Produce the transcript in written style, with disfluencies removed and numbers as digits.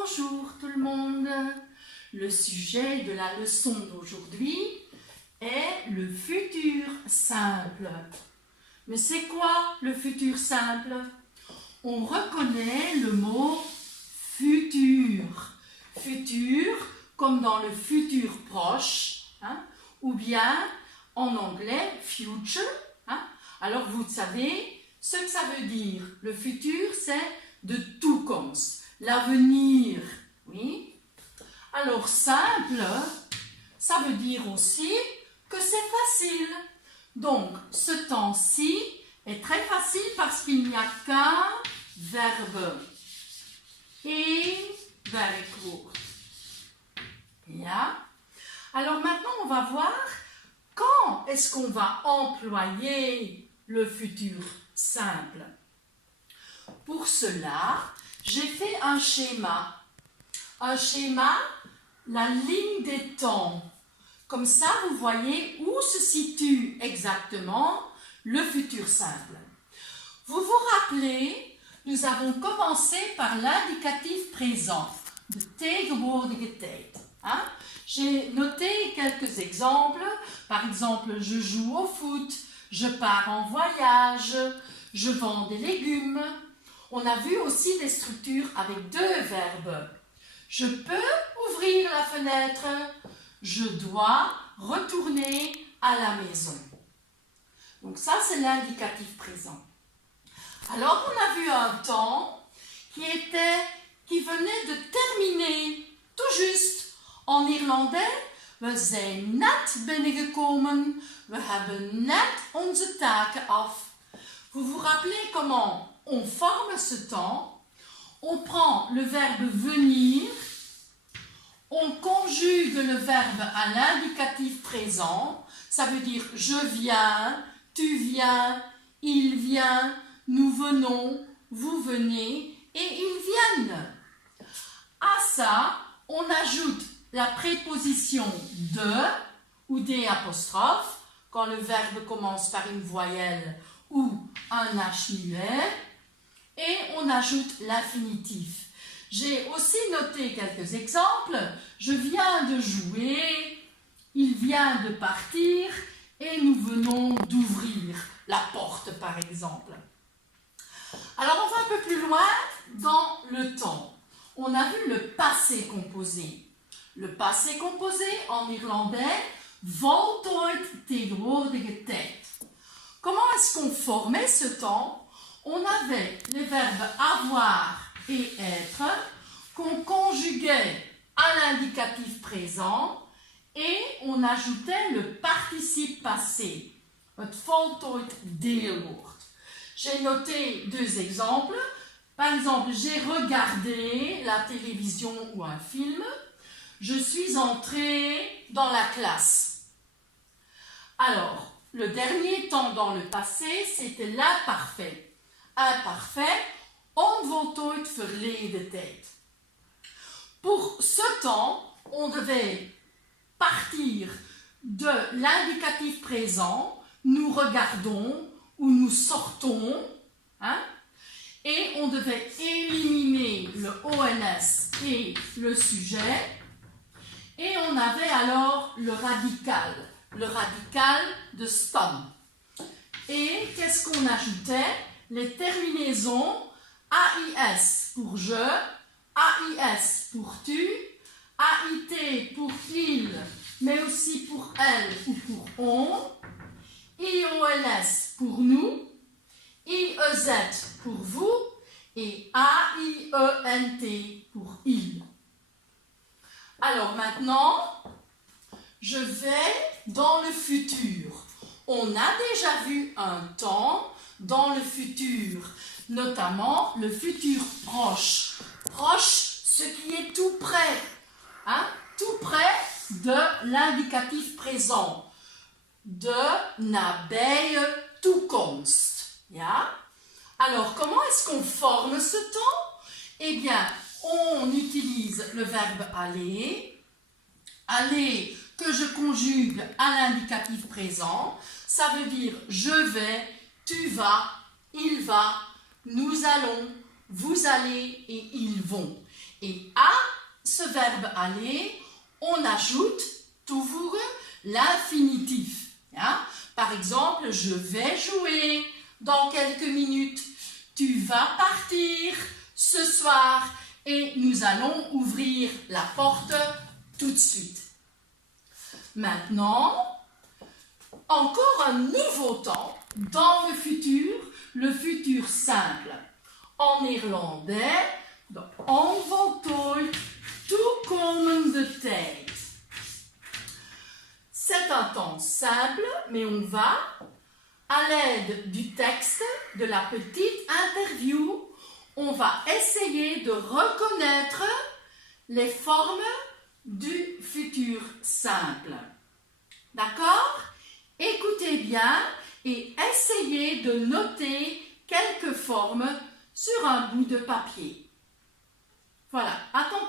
Bonjour tout le monde. Le sujet de la leçon d'aujourd'hui est le futur simple. Mais c'est quoi le futur simple? On reconnaît le mot futur. Futur comme dans le futur proche, ou bien en anglais future. Alors vous savez ce que ça veut dire. Le futur, c'est de toekomst, l'avenir. Oui. Alors simple, ça veut dire aussi que c'est facile. Donc ce temps-ci est très facile parce qu'il n'y a qu'un verbe. Et werkwoord. Ja. Alors maintenant on va voir quand est-ce qu'on va employer le futur simple. Pour cela, j'ai fait un schéma. Un schéma, la ligne des temps. Comme ça, vous voyez où se situe exactement le futur simple. Vous vous rappelez, nous avons commencé par l'indicatif présent, de tegenwoordige tijd. J'ai noté quelques exemples. Par exemple, je joue au foot, je pars en voyage, je vends des légumes. On a vu aussi des structures avec deux verbes. Je peux ouvrir la fenêtre. Je dois retourner à la maison. Donc ça, c'est l'indicatif présent. Alors, on a vu un temps qui venait de terminer, tout juste. En irlandais, we zijn net binnengekomen, we hebben net onze taken af. Vous vous rappelez comment on forme ce temps? On prend le verbe venir, on conjugue le verbe à l'indicatif présent, ça veut dire je viens, tu viens, il vient, nous venons, vous venez et ils viennent. À ça, on ajoute la préposition de ou des apostrophes quand le verbe commence par une voyelle ou un H muet et on ajoute l'infinitif. J'ai aussi noté quelques exemples. Je viens de jouer, il vient de partir et nous venons d'ouvrir la porte par exemple. Alors on va un peu plus loin dans le temps. On a vu le passé composé. Le passé composé en irlandais, voltooid tegenwoordige tijd. Comment est-ce qu'on formait ce temps? On avait les verbes avoir et être qu'on conjuguait à l'indicatif présent et on ajoutait le participe passé, het voltooid deelwoord. J'ai noté deux exemples. Par exemple, j'ai regardé la télévision ou un film. Je suis entrée dans la classe. Alors, le dernier temps dans le passé, c'était l'imparfait. Imparfait, onvoltooid verleden tijd. Pour ce temps, on devait partir de l'indicatif présent, nous regardons ou nous sortons, et on devait éliminer le ONS et le sujet. Et on avait alors le radical de stam. Et qu'est-ce qu'on ajoutait? Les terminaisons AIS pour je, AIS pour tu, AIT pour il, mais aussi pour elle ou pour on, IOLS pour nous, IEZ pour vous et AIENT pour il. Alors maintenant, je vais dans le futur. On a déjà vu un temps dans le futur, notamment le futur proche. Proche, ce qui est tout près. Tout près de l'indicatif présent. De nabije toekomst. Ja? Alors, comment est-ce qu'on forme ce temps? Eh bien, on utilise le verbe aller. Aller que je conjugue à l'indicatif présent. Ça veut dire je vais, tu vas, il va, nous allons, vous allez et ils vont. Et à ce verbe aller, on ajoute toujours l'infinitif. Hein? Par exemple, je vais jouer dans quelques minutes. Tu vas partir ce soir et nous allons ouvrir la porte tout de suite. Maintenant, encore un nouveau temps dans le futur simple. En néerlandais, de onvoltooid toekomende tijd. C'est un temps simple, mais on va, à l'aide du texte, de la petite interview, on va essayer de reconnaître les formes du futur simple. D'accord? Écoutez bien et essayez de noter quelques formes sur un bout de papier. Voilà, attention.